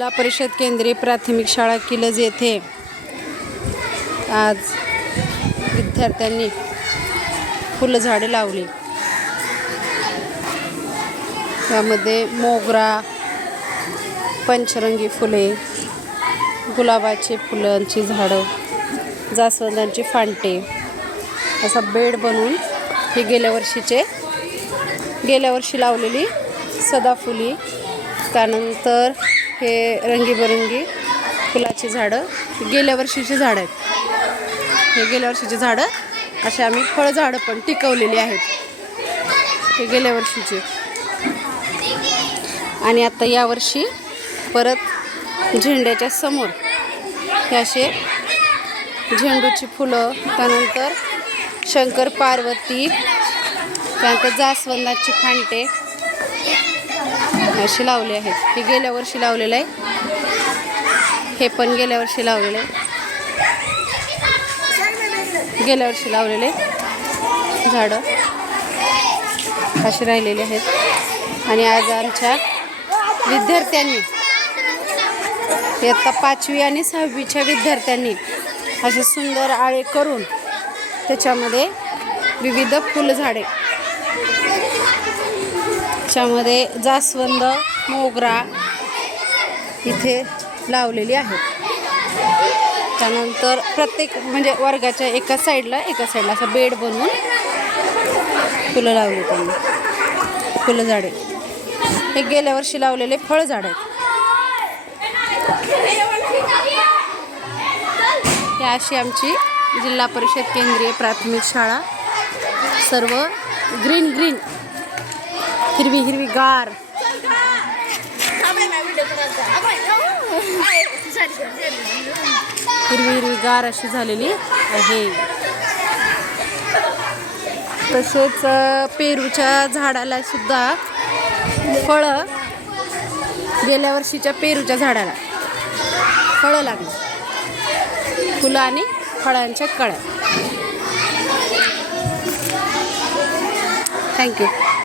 जिल्हा परिषद केंद्रीय प्राथमिक शाळा किलज येथे आज विद्यार्थ्यांनी फुलझाडे लावली. त्यामध्ये मोगरा पंचरंगी फुले गुलाबाचे फुलांची झाडं जास्वंदांची फांटे असा बेड बनवून हे गेल्या वर्षीचे गेल्या वर्षी लावलेली सदाफुली. त्यानंतर हे रंगीबेरंगी फुलाची झाडं. गेल्या वर्षीची झाडं आहेत. हे गेल्या वर्षीची झाडं असे आम्ही फळझाडं पण टिकवलेली आहेत. हे गेल्या वर्षीचे. आणि आता यावर्षी परत झेंड्याच्या समोर हे असे झेंडूची फुलं त्यानंतर शंकर पार्वती त्यानंतर जास्वंदाची फांटे अशी लावली आहेत. हे गेल्या वर्षी लावलेलं आहे. हे पण गेल्या वर्षी लावलेलं आहे. गेल्या वर्षी लावलेले झाडं अशी राहिलेले आहेत. आणि आज आमच्या विद्यार्थ्यांनी इयत्ता पाचवी आणि सहावीच्या विद्यार्थ्यांनी असे सुंदर आळे करून त्याच्यामध्ये विविध फुलझाडे याच्यामध्ये जास्वंद मोगरा इथे लावलेली आहेत त्यानंतर प्रत्येक म्हणजे वर्गाच्या एका साईडला एका साईडला असं बेड बनवून फुलं लावली त्यांनी. फुलझाडे हे गेल्या वर्षी लावलेले फळझाड आहेत. ही अशी आमची जिल्हा परिषद केंद्रीय प्राथमिक शाळा. सर्व ग्रीन ग्रीन. हिरवी हिरवी गार. हिरवी हिरवी गार अशी झालेली आहे. तसेच पेरूच्या झाडाला सुद्धा फळं गेल्या वर्षीच्या पेरूच्या झाडाला फळं लागली. फुलं आणि फळांच्या कळ्या. थँक्यू